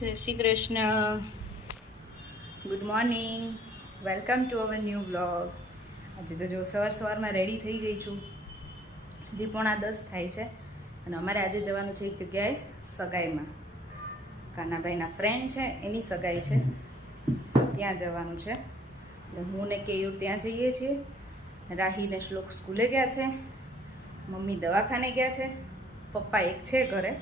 જય Shri Krishna. Good morning. Welcome to our new blog. આજે તો જો સવારમાં રેડી થઈ ગઈ છું. હજી 9:45 થાય છે અને અમારે આજે જવાનું છે એક જગ્યાએ સગાઈમાં. કાનાભાઈના ફ્રેન્ડ છે એની સગાઈ છે, ત્યાં જવાનું છે. એટલે હું ને કેયુર ત્યાં જઈએ છીએ. રાહીને શ્લોક સ્કૂલે ગયા છે, મમ્મી દવાખાને ગયા છે, પપ્પા એક છે ઘરે.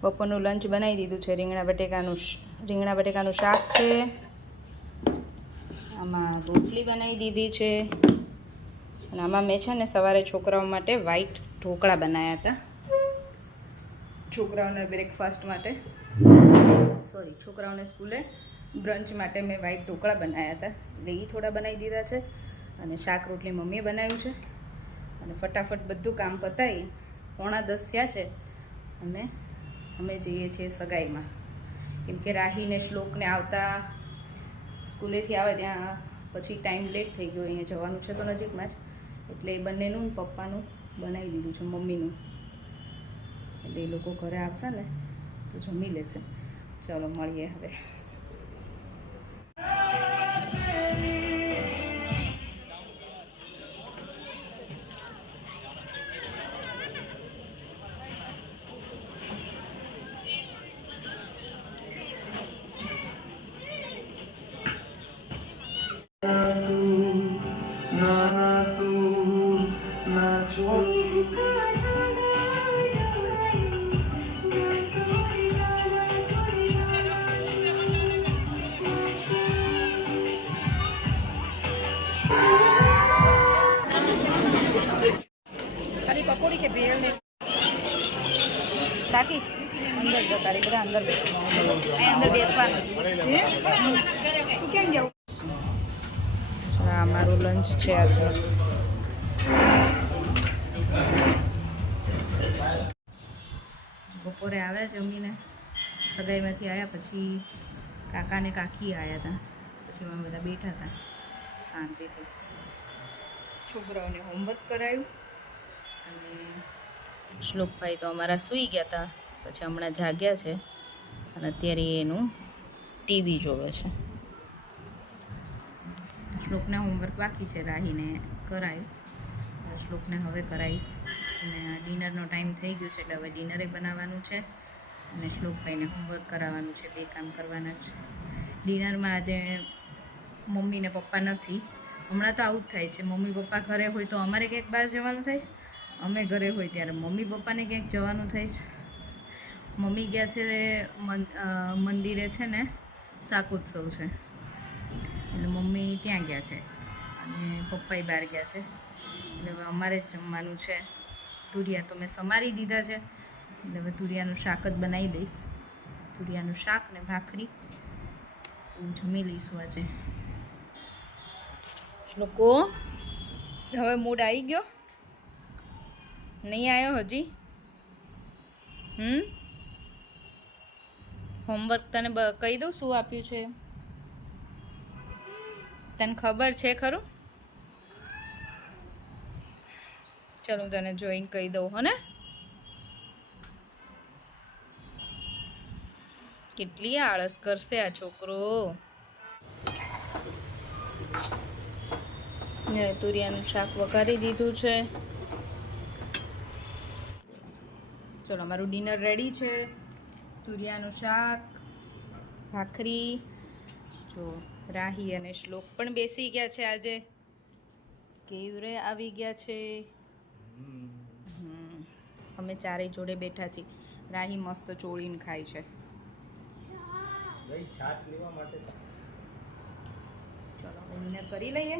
બપોરનું લંચ બનાવી દીધું છે. રીંગણા બટેકાનું શાક છે, આમાં રોટલી બનાવી દીધી છે અને આમાં મેં છે ને સવારે છોકરાઓ માટે વ્હાઈટ ઢોકળા બનાવ્યા હતા. છોકરાઓને બ્રેકફાસ્ટ માટે છોકરાઓને સ્કૂલે બ્રંચ માટે મેં વ્હાઈટ ઢોકળા બનાવ્યા હતા, એટલે એ થોડા બનાવી દીધા છે. અને શાક રોટલી મમ્મીએ બનાવ્યું છે અને ફટાફટ બધું કામ પતાવી 9:45 થયા છે અને અમે જઈએ છીએ સગાઈમાં. કેમ કે રાહીને શ્લોકને આવતા સ્કૂલેથી આવે ત્યાં પછી ટાઈમ લેટ થઈ ગયો. અહીંયા જવાનું છે તો નજીકમાં જ, એટલે એ બંનેનું પપ્પાનું બનાવી દીધું છે, મમ્મીનું. એટલે એ લોકો ઘરે આવશે ને તો જમી લેશે. ચાલો મળીએ હવે. ખાલી પકોડી કે ભેળ ને કાકી અંદર જતા રહી, બધા અંદર અહીં અંદર બેસવાનું છે. કેમ જવું? આ મારું લંચ છે આજનું. બપોરે આવ્યા જમીને, સગાઈમાંથી આવ્યા પછી કાકા ને કાકી આવ્યા હતા. પછી અમે બધા બેઠા હતા શાંતિથી. છોકરાઓને હોમવર્ક કરાયું અને શ્લોકભાઈ તો અમારા સૂઈ ગયા હતા, પછી હમણાં જાગ્યા છે અને અત્યારે એનું ટીવી જોવે છે. શ્લોકના હોમવર્ક બાકી છે, રાહીને કરાયું. શ્લોકને હવે કરાવીશ. અને ડિનરનો ટાઈમ થઈ ગયો છે એટલે હવે ડિનરે બનાવવાનું છે અને શ્લોકભાઈને હોમવર્ક કરાવવાનું છે. 2 કામ કરવાના છે. ડિનરમાં આજે મમ્મી ને પપ્પા નથી. હમણાં તો આવું જ થાય છે, મમ્મી પપ્પા ઘરે હોય તો અમારે ક્યાંક બહાર જવાનું થાય, અમે ઘરે હોય ત્યારે મમ્મી પપ્પાને ક્યાંક જવાનું થાય છે. મમ્મી ગયા છે મંદિરે, છે ને શાકોત્સવ છે એટલે મમ્મી ત્યાં ગયા છે અને પપ્પાએ બહાર ગયા છે. એટલે હવે અમારે જ જમવાનું છે. તુરિયા તો મેં સમારી દીધા છે એટલે હવે તુરિયાનું શાક જ બનાવી દઈશ. તુરિયાનું શાક ને ભાખરી જમી લઈશું આજે. લોકો હવે મૂડ આવી ગયો? નહીં આવ્યો હજી? હોમવર્ક તને કહી દઉં શું આપ્યું છે? તને ખબર છે ખરું? ચલો હું તને જોઈને કહી દઉં, હો ને? કેટલી આળસ કરશે આ છોકરો. તુરિયાનું શાક વઘારી દીધું છે. ચલો અમારું ડિનર રેડી છે. તુરિયાનું શાક, ભાખરી. જો રાહી અને શ્લોક પણ બેસી ગયા છે આજે. કેયુરે આવી ગયા છે. અમે ચારેય જોડે બેઠા છીએ. રાહી મસ્ત ચોળીને ખાય છે. ચલો ડિનર કરી લઈએ,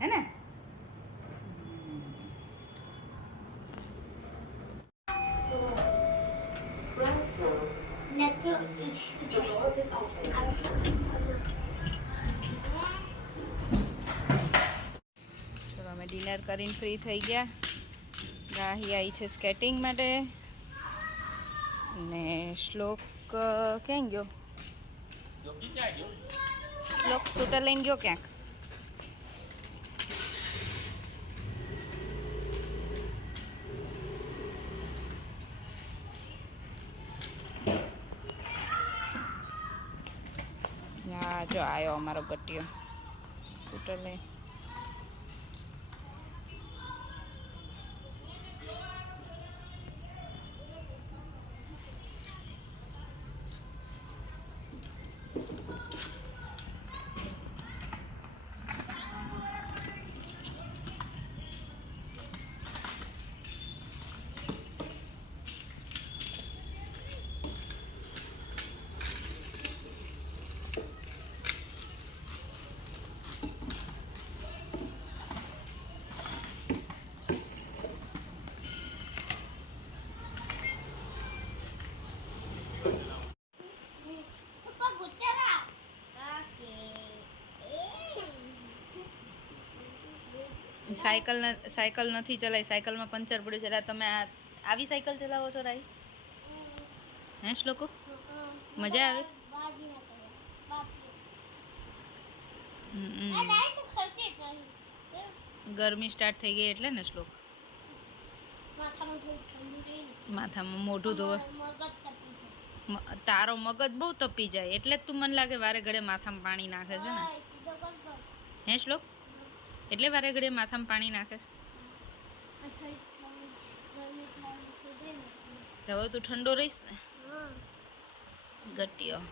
હે ને? ચલો અમે ડિનર કરીને ફ્રી થઈ ગયા. રાહી આવી છે સ્કેટિંગ માટે ને શ્લોક ક્યાં ગયો? શ્લોક સ્કૂટર લઈને ગયો ક્યાંક. આ જો આવ્યો અમારો ગટિયો સ્કૂટર લઈ. સાયકલ નથી ચલાવી, સાયકલમાં પંચર પડ્યું છે. એટલે તમે આવી સાયકલ ચલાવો છો રાઈ? હે શ્લોકો, મજા આવે? ગરમી સ્ટાર્ટ થઈ ગઈ એટલે ને શ્લોક, માથામાં મોઢું ધોવે. તારો મગજ બહુ તપી જાય એટલે જ તું મને લાગે વારે ઘડે માથામાં પાણી નાખે છે ને. હે શ્લોક, એટલે વારે ઘડે માથામાં પાણી નાખે છે. હવે તું ઠંડો રહીશ ને. ગટિયો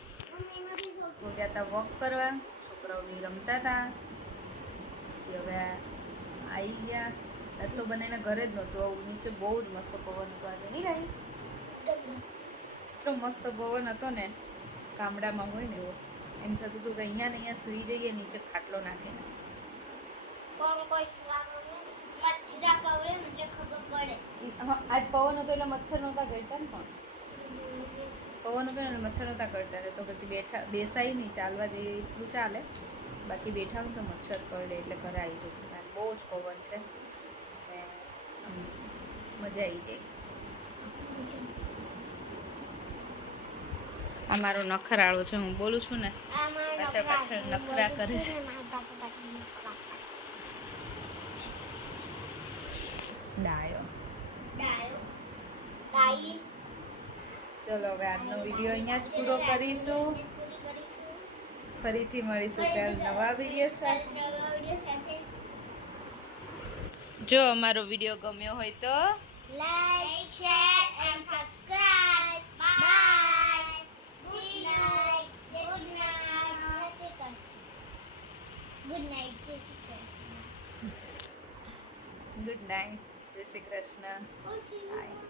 તો ગયા હતા વોક કરવા, છોકરાઓની રમતા હતા. પછી હવે આવી ગયા. આજ તો બંનેને ઘરે જ નહોતું, નીચે બહુ જ મસ્ત પવન હતો આજે. નહીં રાઈ? એટલો મસ્ત પવન હતો ને, ગામડામાં હોય ને એવો. એમ થતું હતું કે અહીંયા ને અહીંયા સૂઈ જઈએ નીચે ખાટલો નાખીને. આજ પવન હતો એટલે મચ્છર નહોતા કરતા ને, પણ પવન હતો ને મચ્છર નહોતા કરતા ને, તો પછી બેસાય નહીં, ચાલવા જઈએ એટલું ચાલે. બાકી બેઠા હું તો મચ્છર કરડે એટલે ઘરે આવી જતું. બહુ જ પવન છે ને મજા આવી ગઈ. આ મારો નખરાળો છે, હું બોલું છું ને પાછળ પાછળ નખરા કરે છે. ડાયો. ચલો હવે આજનો વિડીયો અહીંયા જ પૂરો કરીશું. ફરીથી મળીશું ત્યારે નવા વિડીયો સાથે. જો અમારો વિડીયો ગમ્યો હોય તો like, share and subscribe. Bye. Good night. જય શ્રી કૃષ્ણ. ગુડ નાઇટ, જય શ્રી કૃષ્ણ. બાય.